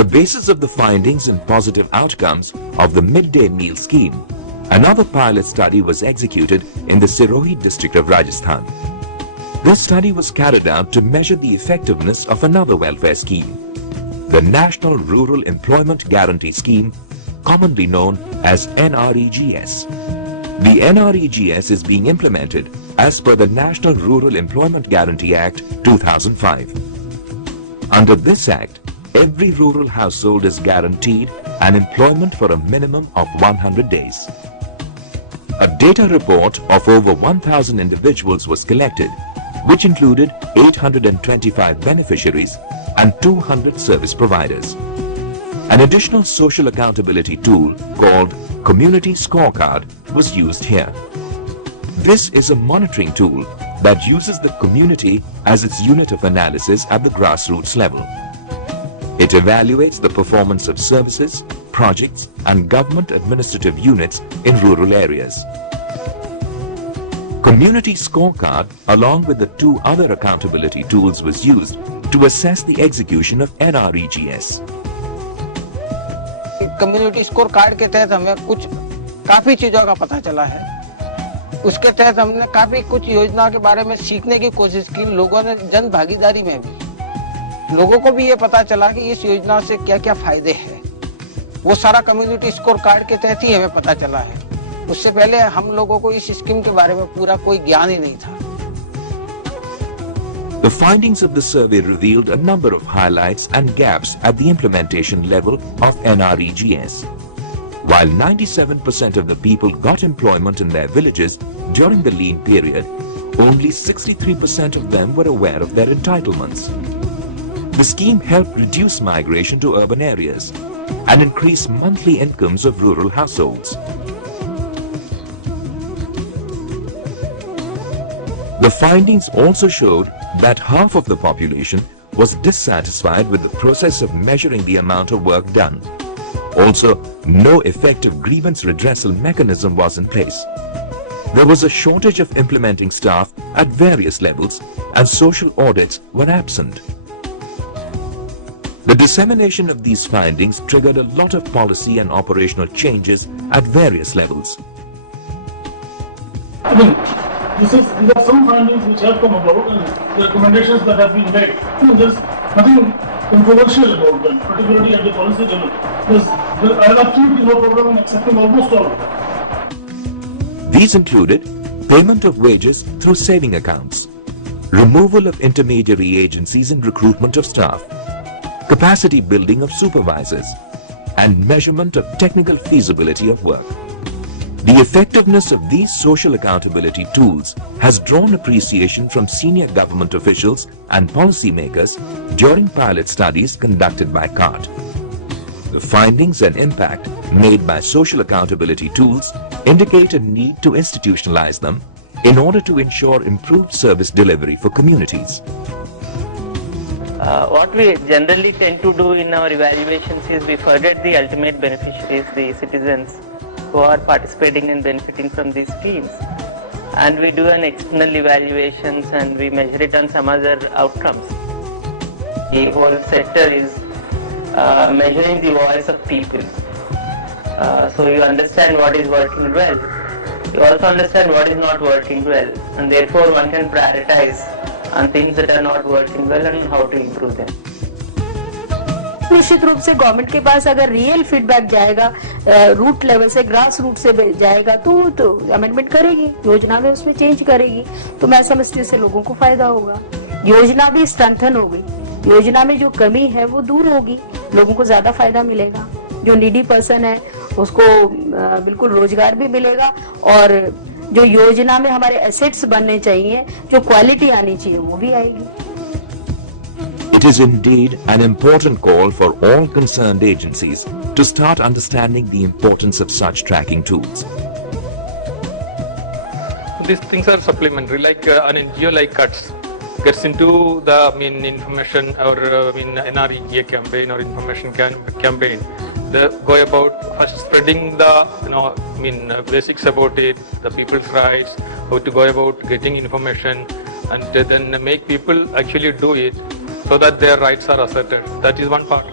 the basis of the findings and positive outcomes of the Midday Meal Scheme, another pilot study was executed in the Sirohi district of Rajasthan. This study was carried out to measure the effectiveness of another welfare scheme, the National Rural Employment Guarantee Scheme, commonly known as NREGS. The NREGS is being implemented as per the National Rural Employment Guarantee Act 2005. Under this act, every rural household is guaranteed an employment for a minimum of 100 days. A data report of over 1,000 individuals was collected, which included 825 beneficiaries and 200 service providers. An additional social accountability tool called Community Scorecard was used here. This is a monitoring tool that uses the community as its unit of analysis at the grassroots level. It evaluates the performance of services, projects, and government administrative units in rural areas. Community Scorecard, along with the two other accountability tools, was used to assess the execution of NREGS. Community score card के तहत हमें काफी चीजों का पता चला है। उसके तहत हमने काफी कुछ योजना के बारे में सीखने की कोशिश की। लोगों ने जन भागीदारी में भी लोगों को भी ये पता चला कि इस योजना से क्या क्या फायदे हैं। वो सारा कम्युनिटी स्कोर कार्ड के तहत ही हमें पता चला है। उससे पहले हम लोगों को इस स्कीम के बारे में पूरा कोई ज्ञान ही नहीं था। The findings of the survey revealed a number of highlights and gaps at the implementation level of NREGS. While 97% of the people got employment in their villages during the lean period, only 63% of them were aware of their entitlements. The scheme helped reduce migration to urban areas and increase monthly incomes of rural households. The findings also showed that half of the population was dissatisfied with the process of measuring the amount of work done. Also, no effective grievance redressal mechanism was in place. There was a shortage of implementing staff at various levels and social audits were absent. The dissemination of these findings triggered a lot of policy and operational changes at various levels. These are some findings which have come about and the recommendations that have been made. There's nothing controversial about them, particularly at the policy level. I have absolutely no problem in accepting almost all of them. These included payment of wages through saving accounts, removal of intermediary agencies in recruitment of staff, capacity building of supervisors, and measurement of technical feasibility of work. The effectiveness of these social accountability tools has drawn appreciation from senior government officials and policymakers during pilot studies conducted by CART. The findings and impact made by social accountability tools indicate a need to institutionalize them in order to ensure improved service delivery for communities. What we generally tend to do in our evaluations is we forget the ultimate beneficiaries, the citizens who are participating and benefiting from these schemes, and we do an external evaluations and we measure it on some other outcomes. The whole sector is measuring the voice of people. So you understand what is working well. You also understand what is not working well, and therefore one can prioritize on things that are not working well and how to improve them. निश्चित रूप से government के पास अगर real feedback जाएगा, root level से, grass root से जाएगा, तो अमेंडमेंट करेगी, योजना में उसमें चेंज करेगी, तो मैं समझती हूँ इससे लोगों को फायदा होगा। योजना भी स्ट्रेंथन होगी, योजना में जो कमी है वो दूर होगी, लोगों को ज्यादा फायदा मिलेगा। जो नीडी पर्सन है उसको बिल्कुल रोजगार भी मिलेगा और जो योजना में हमारे एसेट्स बनने चाहिए, जो क्वालिटी आनी चाहिए, वो भी आएगी। It is indeed an important call for all concerned agencies to start understanding the importance of such tracking tools. These things are supplementary, like an NGO like CUTS gets into the information or NREGA campaign or information campaign. They go about first spreading the basics about it, the people's rights, how to go about getting information, and then make people actually do it so that their rights are asserted. That is one part.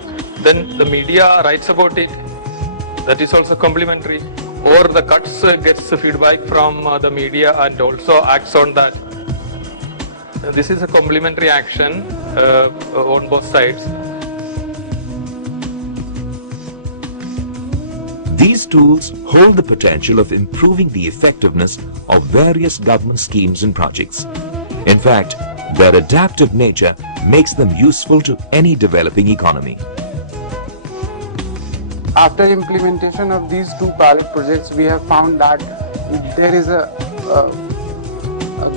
then the media writes about it. That is also complementary. Or the cuts gets feedback from the media and also acts on that. This is a complementary action on both sides. These tools hold the potential of improving the effectiveness of various government schemes and projects. In fact, their adaptive nature makes them useful to any developing economy. After implementation of these two pilot projects, we have found that there is a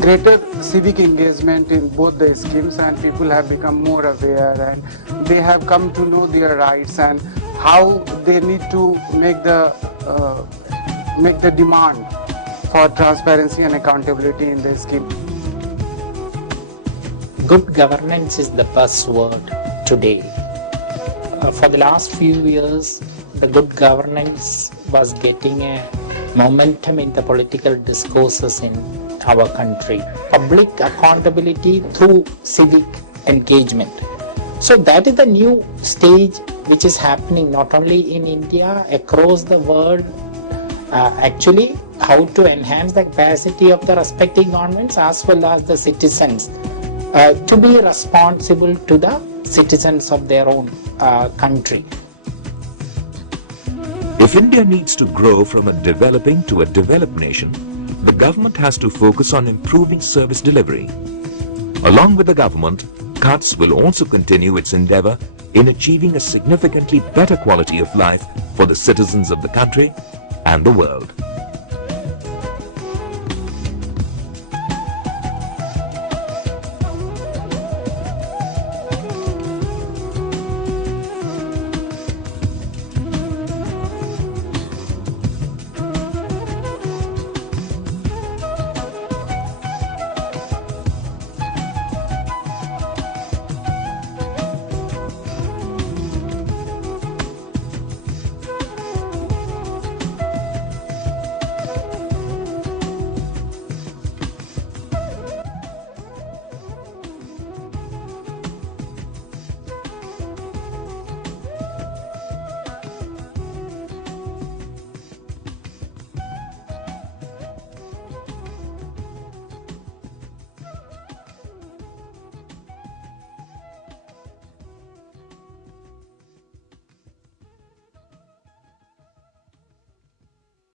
greater civic engagement in both the schemes, and people have become more aware and they have come to know their rights and how they need to make the demand for transparency and accountability in the scheme. Good governance is the buzzword today. For the last few years, the good governance was getting a momentum in the political discourses in our country. Public accountability through civic engagement. So that is the new stage which is happening not only in India, across the world. Actually, how to enhance the capacity of the respective governments as well as the citizens to be responsible to the citizens of their own country. If India needs to grow from a developing to a developed nation, the government has to focus on improving service delivery. Along with the government, CUTS will also continue its endeavor in achieving a significantly better quality of life for the citizens of the country and the world.